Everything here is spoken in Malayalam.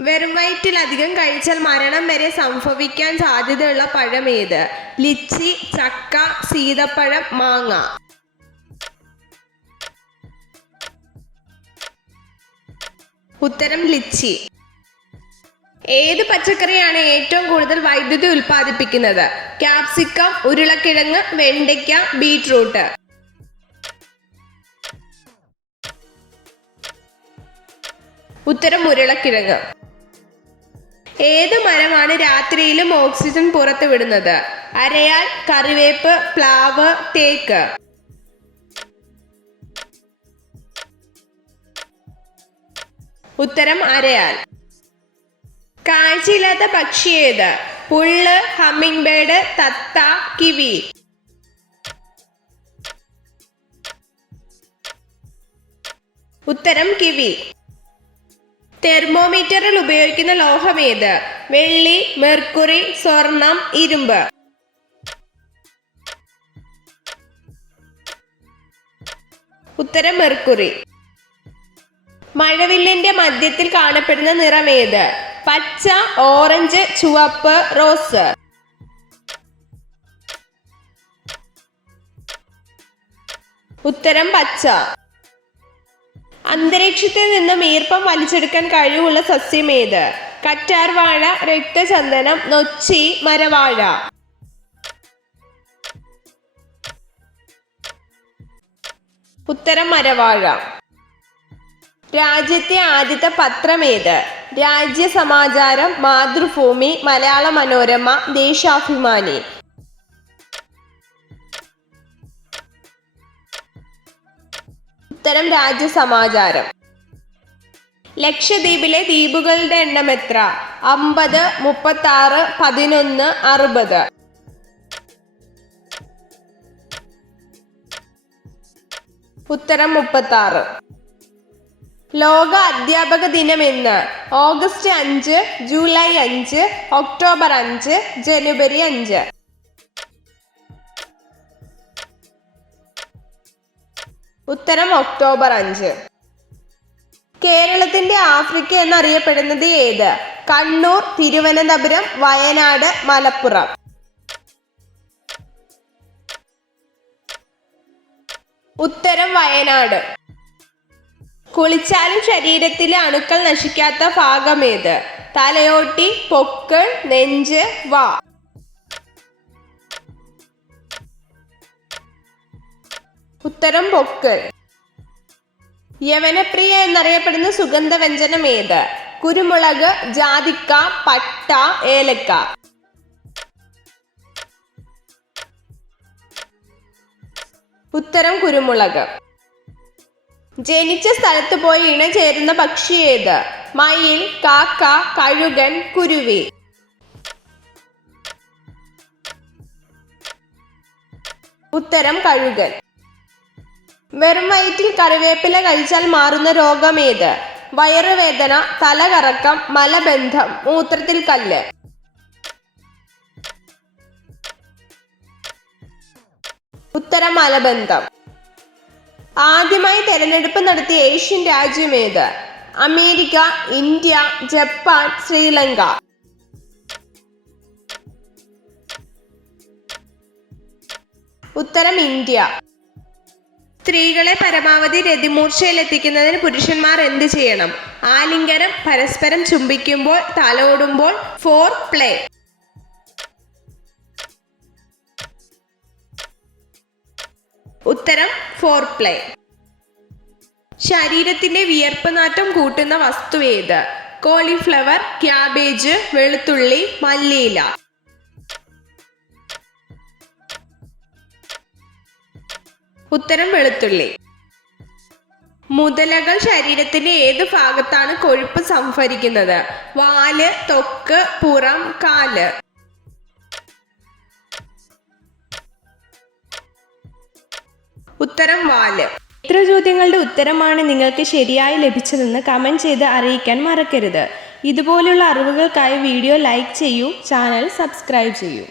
വെറും വയറ്റിലധികം കഴിച്ചാൽ മരണം വരെ സംഭവിക്കാൻ സാധ്യതയുള്ള പഴം ഏത്? ലിച്ചി, ചക്ക, സീതപ്പഴം, മാങ്ങ. ഉത്തരം ലിച്ചി. ഏത് പച്ചക്കറിയാണ് ഏറ്റവും കൂടുതൽ വൈദ്യുതി ഉൽപ്പാദിപ്പിക്കുന്നത്? ക്യാപ്സിക്കം, ഉരുളക്കിഴങ്ങ്, വെണ്ടയ്ക്ക, ബീറ്റ്റൂട്ട്. ഉത്തരം ഉരുളക്കിഴങ്ങ്. ഏത് മരമാണ് രാത്രിയിലും ഓക്സിജൻ പുറത്തുവിടുന്നത്? അരയാൽ, കറിവേപ്പ്, പ്ലാവ്, തേക്ക്. ഉത്തരം അരയാൽ. കാഴ്ചയില്ലാത്ത പക്ഷി ഏത്? പുല്ല്, ഹമ്മിങ് ബേർഡ്, തത്ത, കിവി. ഉത്തരം കിവി. തെർമോമീറ്ററിൽ ഉപയോഗിക്കുന്ന ലോഹം ഏത്? വെള്ളി, മെർക്കുറി, സ്വർണം, ഇരുമ്പ്. ഉത്തരം മെർക്കുറി. മഴവില്ലിന്റെ മധ്യത്തിൽ കാണപ്പെടുന്ന നിറം ഏത്? പച്ച, ഓറഞ്ച്, ചുവപ്പ്, റോസ്. ഉത്തരം പച്ച. അന്തരീക്ഷത്തിൽ നിന്നും ഈർപ്പം വലിച്ചെടുക്കാൻ കഴിവുള്ള സസ്യം ഏത്? കറ്റാർവാഴ, രക്തചന്ദനം, നൊച്ചി, മരവാഴ. ഉത്തരം മരവാഴ. രാജ്യത്തെ ആദ്യത്തെ പത്രം ഏത്? രാജ്യസമാചാരം, മാതൃഭൂമി, മലയാള മനോരമ, ദേശാഭിമാനി. ഉത്തരം രാജ്യസമാചാരം. ലക്ഷദ്വീപിലെ ദ്വീപുകളുടെ എണ്ണം എത്ര? 50, 36, 11, 60. ഉത്തരം 36. ലോക അധ്യാപക ദിനം എന്ന്? ഓഗസ്റ്റ് 5, ജൂലൈ 5, ഒക്ടോബർ 5, ജനുവരി 5. ഉത്തരം ഒക്ടോബർ 5. കേരളത്തിന്റെ ആഫ്രിക്ക എന്നറിയപ്പെടുന്നത് ഏത്? കണ്ണൂർ, തിരുവനന്തപുരം, വയനാട്, മലപ്പുറം. ഉത്തരം വയനാട്. കുളിച്ചാലും ശരീരത്തിലെ അണുക്കൾ നശിക്കാത്ത ഭാഗം ഏത്? തലയോട്ടി, പൊക്കിൾ, നെഞ്ച്, വാ. ഉത്തരം പൊക്കിൾ. യവനപ്രിയ എന്നറിയപ്പെടുന്ന സുഗന്ധവ്യഞ്ജനം ഏത്? കുരുമുളക്, ജാതിക്ക, പട്ട, ഏലക്ക. ഉത്തരം കുരുമുളക്. ജനിച്ച സ്ഥലത്ത് പോയി ഇണചേരുന്ന പക്ഷി ഏത്? മയിൽ, കാക്ക, കഴുകൻ, കുരുവി. ഉത്തരം കഴുകൻ. വെറും വയറ്റിൽ കറിവേപ്പില കഴിച്ചാൽ മാറുന്ന രോഗം ഏത്? വയറുവേദന, തലകറക്കം, മലബന്ധം, മൂത്രത്തിൽ കല്ല്. ഉത്തരം മലബന്ധം. ആദ്യമായി തെരഞ്ഞെടുപ്പ് നടത്തിയ ഏഷ്യൻ രാജ്യം ഏത്? America, India, Japan, Sri Lanka. ഉത്തരം ഇന്ത്യ. സ്ത്രീകളെ പരമാവധി രതിമൂർച്ചയിലെത്തിക്കുന്നതിന് പുരുഷന്മാർ എന്ത് ചെയ്യണം? ആലിംഗനം, പരസ്പരം ചുംബിക്കുമ്പോൾ, തലോടുമ്പോൾ, ഫോർ പ്ലേ. ഉത്തരം ഫോർ പ്ലേ. ശരീരത്തിന്റെ വിയർപ്പ് നാറ്റം കൂട്ടുന്ന വസ്തു ഏത്? കോളിഫ്ലവർ, ക്യാബേജ്, വെളുത്തുള്ളി, മല്ലിയില. ഉത്തരം വെളുത്തുള്ളി. മുതലകൾ ശരീരത്തിന്റെ ഏത് ഭാഗത്താണ് കൊഴുപ്പ് സംഭരിക്കുന്നത്? വാല്, ത്വക്ക്, പുറം, കാല്. ഉത്തരം വാല്. എത്ര ചോദ്യങ്ങളുടെ ഉത്തരമാണ് നിങ്ങൾക്ക് ശരിയായി ലഭിച്ചതെന്ന് കമന്റ് ചെയ്ത് അറിയിക്കാൻ മറക്കരുത്. ഇതുപോലുള്ള അറിവുകൾക്കായി വീഡിയോ ലൈക്ക് ചെയ്യൂ, ചാനൽ സബ്സ്ക്രൈബ് ചെയ്യൂ.